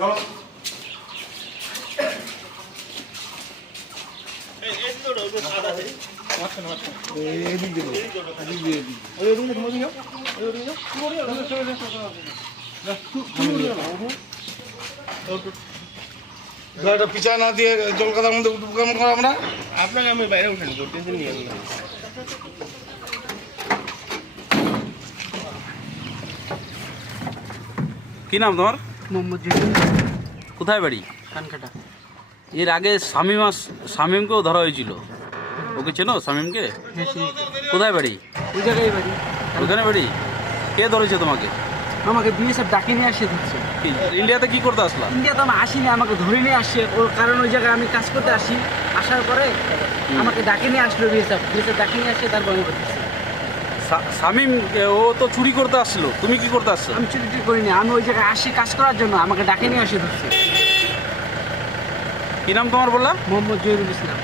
চলো গাড়িটা পিছায় না দিয়ে কলকাতার মধ্যে কেমন করো আমরা? আপনাকে আমি বাইরে উঠেন টেনশন নিয়ে না। কি নাম তোমার? মোহাম্মদ জহির, কোথায় বাড়ি? কানকাটা। এর আগে শামীমকেও ধরা হয়েছিল, ওকে চেনো শামীমকে? হ্যাঁ, সেই কোথায় বাড়ি? ওই জায়গায় বাড়ি। ওখানে বাড়ি? কে ধরেছে তোমাকে? আমাকে বিএসএফ ডাকে নিয়ে আসে ধরছে। কি ইন্ডিয়াতে কি করতে আসলা? ইন্ডিয়া তো আমি আসিনি, আমাকে ধরে নিয়ে আসছে। ওর কারণ ওই জায়গায় আমি কাজ করতে আসি, আসার পরে আমাকে ডাকে নিয়ে আসলো বিএসএফ ডাকে নিয়ে আসে, তারপর আমি করতেছি। শামীম ও তো চুরি করতে আসছিল, তুমি কি করতে আসছো? আমি চুরি টুরি করিনি, আমি ওই জায়গায় আসি কাজ করার জন্য, আমাকে ডাকে নিয়ে আসে ধরছে। কি নাম তোমার বললা? মোহাম্মদ জহিরুল ইসলাম।